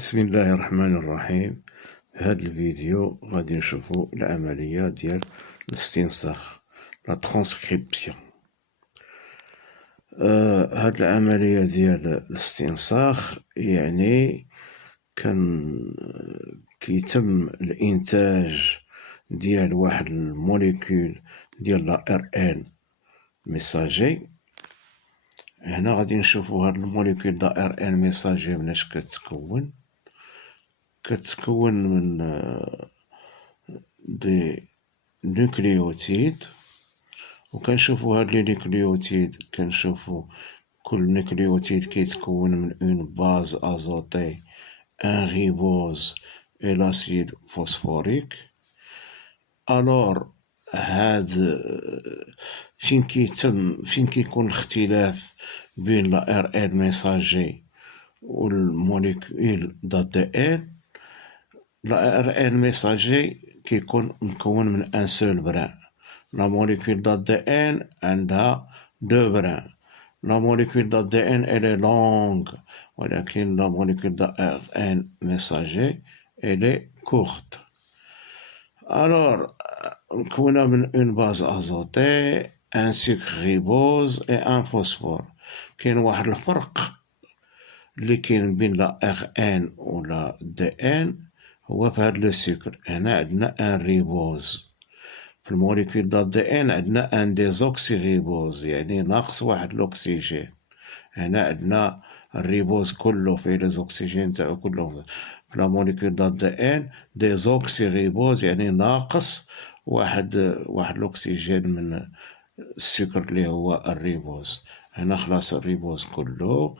بسم الله الرحمن الرحيم. في هذا الفيديو غادي نشوفوا العملية ديال الاستنساخ لا ترانسكريبسيون. هاد العملية ديال الاستنساخ يعني كيتم الانتاج ديال واحد الموليكول ديال لا ار ان ميساجي. هنا غادي نشوفوا هاد الموليكول دا ار ان ميساجي مناش كتكون من دي نوكليوتيد، وكنشوفو هاد لي نوكليوتيد كنشوفو كل نوكليوتيد كيتكون من اون باز ازوتي، ان ريبوز اي لاسيد فوسفوريك. الور هاد فين كيكون الاختلاف بين لا ار ان ميساجي والموليكول دا دي ان. لا ار ان ميساجي كيكون مكون من ان سول بران. لا موليكول دا دي ان عندها دو بران. لا موليكول دا دي ان الي لونغ، ولكن لا موليكول دا ار ان ميساجي الي كورت. الور مكونة من اون باز ازوتي، ان سكر ريبوز اي ان فوسفور. كاين واحد الفرق اللي كاين بين لا ار ان و لا دي ان، هو في هاد لو سكر. هنا عندنا ان ريبوز، في الموليكول دا دي ان عندنا ان ديزوكسي ريبوز، يعني ناقص واحد الاكسجين. هنا عندنا الريبوز كله فيه لي زوكسيجين تاعو كلهم. في لا موليكول دا دي ان ديزوكسي ريبوز يعني ناقص واحد الاكسجين من السكر اللي هو الريبوز. هنا خلاص الريبوز كله.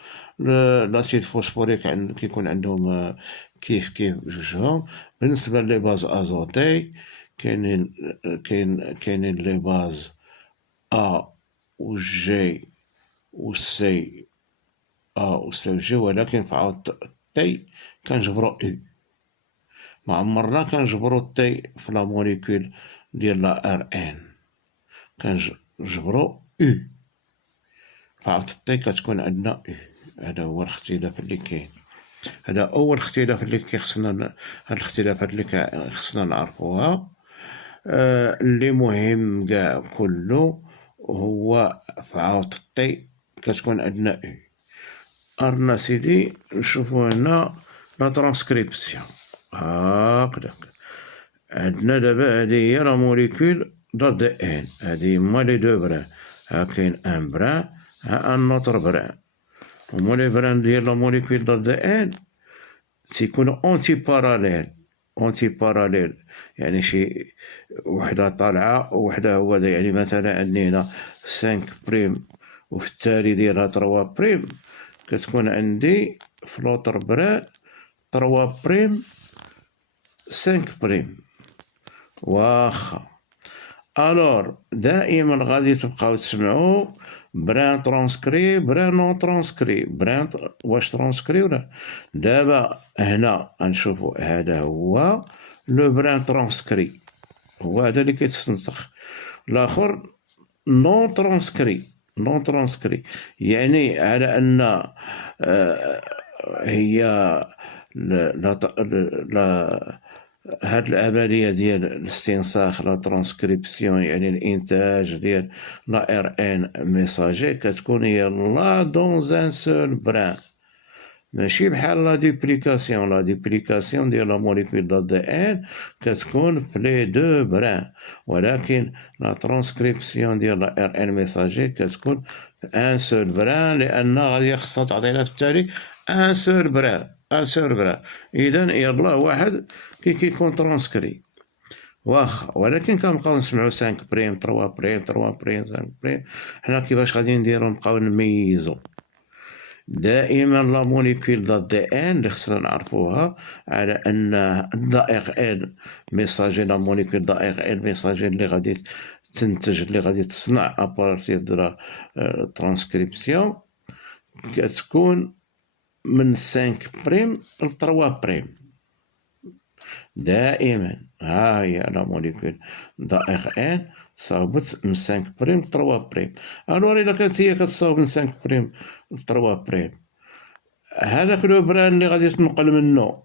لاسيد فوسفوريك كيكون عندهم كيف جوجهم. بالنسبة لي باز ازوتي كاينين لي باز ا و جي و سي، ا و سي و جي، ولكن في عاود تي كنجبرو او. ما عمرنا كنجبرو تي في لا موليكول ديال لا ار ان، كنجبرو او. فعاود تي كتكون عندنا او. هذا هو الاختلاف اللي كاين. هذا اول اختلاف اللي خصنا، هاد الاختلافات اللي خصنا نعرفوها. اللي مهم كاع كله هو في عاود الطي كتكون عندنا او. ارنا سيدي نشوفو هنا لا ترانسكريبسيون. هاكداك عندنا دابا هادي هي لا موليكول دا دي ان، هادي هما لي دو بران. ها كاين ان بران، ها ان اوتر بران. هما لي بران ديال لا موليكول دا دي ان تيكونو اونتي باراليل، يعني شي وحده طالعه ووحده هو دا. يعني مثلا عندي هنا 5 بريم وفي التالي ديالها 3 بريم، كتكون عندي في لوطر بران 3 بريم 5 بريم. واخا الور دائما غادي تبقاو تسمعوا بران ترانسكري بران نون ترانسكري، بران واش ترانسكري ولا. دابا هنا غنشوفوا هذا هو لو بران ترانسكري، هو هذا اللي كيتستنسخ. الاخر نون ترانسكري. نون ترانسكري يعني على ان هي لا هاد العملية ديال الاستنساخ لا ترانسكريبسيون، يعني الانتاج ديال لا ار ان ميساجي، كتكون هي لا دون ان سول بران، ماشي بحال لا دوبليكاسيون. لا دوبليكاسيون ديال لا موليكول دا دي ان كتكون في لي دو بران، ولكن لا ترانسكريبسيون ديال لا ار ان ميساجي كتكون في ان سول بران، لان غادي خصها تعطينا في التالي ان سول بران. اذا يلاه واحد كيكون ترانسكري واخا، ولكن كنبقاو نسمعو 5 بريم 3 بريم 5 بريم. حنا كيفاش غادي نديرو نبقاو نميزو؟ دائما لا موليكول دا دي ان اللي خصنا نعرفوها على ان دا ار ان ميساجي، لا موليكول دا ار ان ميساجي اللي غادي تنتج، اللي غادي تصنع ابارتير دو لا ترانسكريبسيون، كتكون من 5 بريم ل 3 بريم دائما. ها هي لا موليكول دا ار ان صاوبت من 5 بريم ل 3 بريم. الوغ الا كانت هي كتصاوب من 5 بريم ل 3 بريم، هذاك لو بران اللي غادي تنقل منه،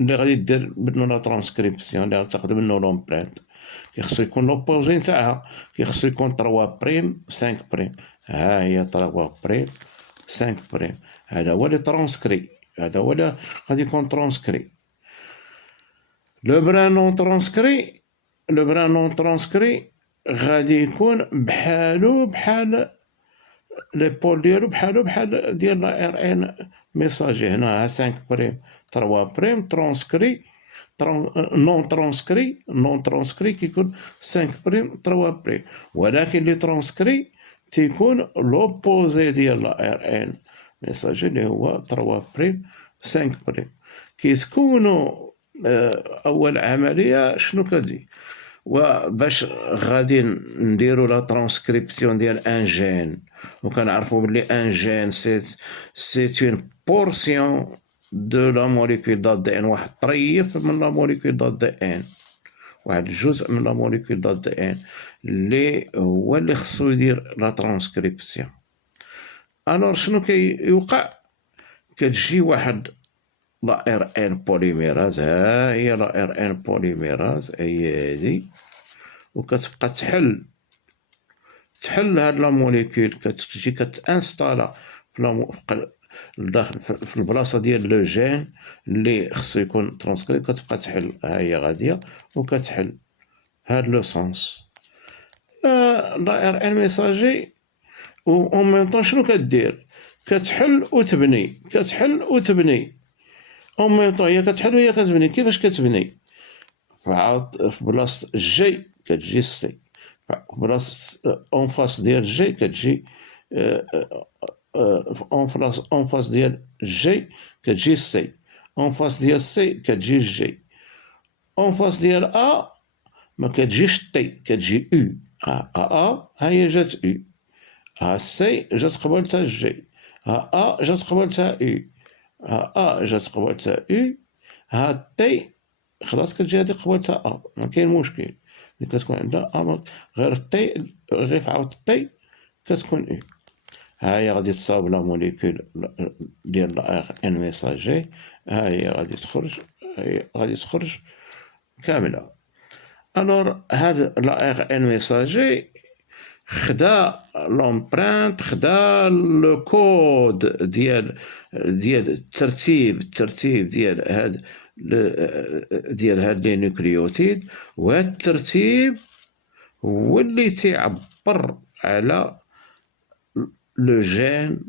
اللي غادي دير منه لا ترانسكريبسيون، اللي غادي تاخد منه لومبرانت، كيخصو يكون لوبوزي نتاعها، كيخصو يكون 3 بريم 5 بريم. ها هي 3 بريم 5 بريم، هذا هو لي ترانسكري، هذا هو اللي غادي يكون ترانسكري. لو بران نون ترانسكري، لو بران نون ترانسكري غادي يكون بحالو بحال لي بول ديالو بحالو بحال ديال لا ار ان ميساجي. هنا 5 بريم 3 بريم ترانسكري، نون ترانسكري، نون ترانسكري كيكون 5 بريم 3 بريم. ولكن لي ترانسكري تيكون لوبوزي ديال لا ار ان ميساجي اللي هو 3 بريم 5 بريم. كيتكونوا اول عمليه شنو كتجي، وباش غادي نديرو لا ترانسكريبسيون ديال ان جين، وكنعرفوا بلي ان جين سي اون بورسيون دو لا موليكول دات دي ان، واحد طريف من لا موليكول دات دي ان، واحد الجزء من لا موليكول دات دي ان اللي هو اللي خصو يدير لا ترانسكريبسيون. الوغ شنو كيوقع؟ كتجي واحد لا ار ان بوليميراز، ها هي لا ار ان بوليميراز هي هادي، وكتبقى تحل هاد لا موليكول، كتجي كتانستالا لداخل في البلاصه ديال لو جين اللي خصو يكون ترانسكريب، كتبقى تحل. ها هي غاديه وكتحل في هاد لو سونس. لا ار ان ميساجي و اون ميم طون شنو كدير؟ كتحل وتبني، كتحل وتبني اون ميم طون، هي كتحل وهي كتبني. كيفاش كتبني؟ في بلاصه الجي كتجي السي، بلاصه اون فاس ديال الجي كتجي اون فاس ديال الجي كتجي السي، اون فاس ديال السي كتجي الجي، اون فاس ديال ا ما كتجيش تي، كتجي او. ها هي جات او، ها السي جات قبلتها الجي، ها جات قبلتها او، ها جات قبلتها او، ها تي خلاص كتجي هادي قبلتها ما كاين مشكل. ملي كتكون عندنا غير التي، غير في عاود التي كتكون اي. ها هي غادي تصاوب لا موليكول ديال لا ار ان ميساجي، ها هي غادي تخرج، غادي تخرج كامله. الوغ هاد لا ار ان ميساجي خدا لومبرانت، خدا لو كود ديال الترتيب ديال هاد لي نيوكليوتيد، وهاد الترتيب هو اللي تيعبر على لو جين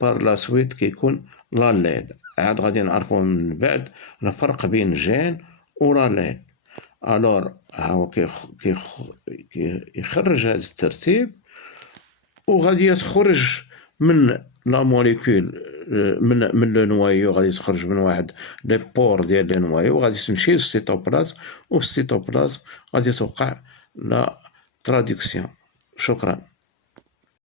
بار لا سويت كيكون لالين. عاد غادي نعرفو من بعد الفرق بين جين و لالين. الوغ ها هو كيخرج هاد الترتيب، وغادي تخرج من لا موليكول من لو نوايو، غادي تخرج من واحد لي بور ديال لو نوايو، وغادي تمشي للسيتوبلازم، وفي السيتوبلازم غادي توقع لا تراديكسيون. شكرا.